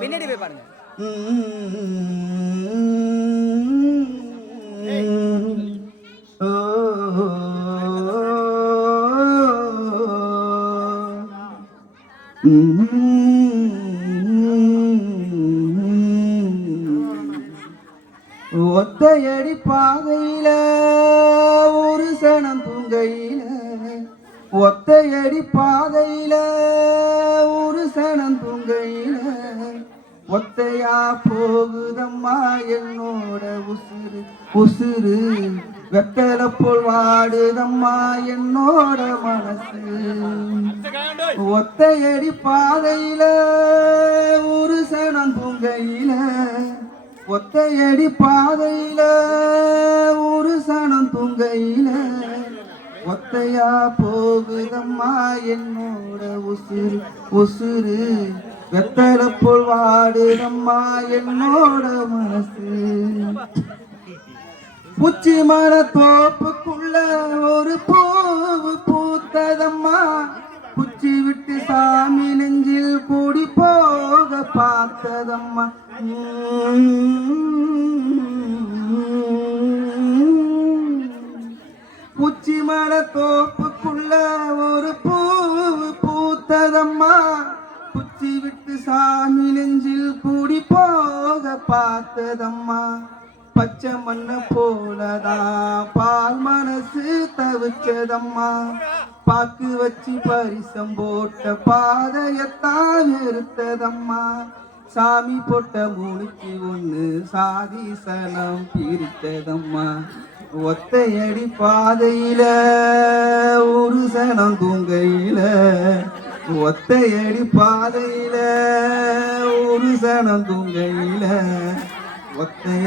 பின்னாடி போய் பாருங்க. ஒத்தையடி பாதையில ஒரு சனம் தூங்கையில, ஒத்தையடி பாதையில ஒரு சனம் தூங்கையில, ஒத்தையா போகுதம்மா என்னோட உசுறு உசுறு, வெத்தல போல் வாடுதம்மா என்னோட மனசு. ஒத்தையடி பாதையில ஒரு சனம் தூங்கையில, ஒத்தையடி பாதையில ஒரு சனம் தூங்கையில, ஒத்தையா போகுதம்மா என்னோட உசுறு உசுறு, வெத்தல போல் வாடுதம்மா என்னோட மனசு. உச்சி மர தோப்புக்குள்ள ஒரு பூவு பூத்ததம்மா, குச்சி விட்டு சாமி நெஞ்சில் கூடி போக பார்த்ததம்மா. உச்சி மர தோப்புக்குள்ள ஒரு பூவு பூத்ததம்மா, குச்சி விட்டு சாமி நெஞ்சில் கூடி போக பார்த்ததம்மா. பச்சை மண்ண போலதான் பால் மனசு தவிச்சதம்மா, பாக்கு வச்சு பரிசம் போட்ட பாதையத்தான் வெறுத்ததம்மா. சாமி போட்ட மூணுக்கு ஒண்ணு சாதி சனம் பிரித்ததம்மா. ஒத்தையடி பாதையில ஒரு சனம் தூங்கையில, ஒத்தையடி பாதையில ஒரு சனம் தூங்கையில, ஒத்தைய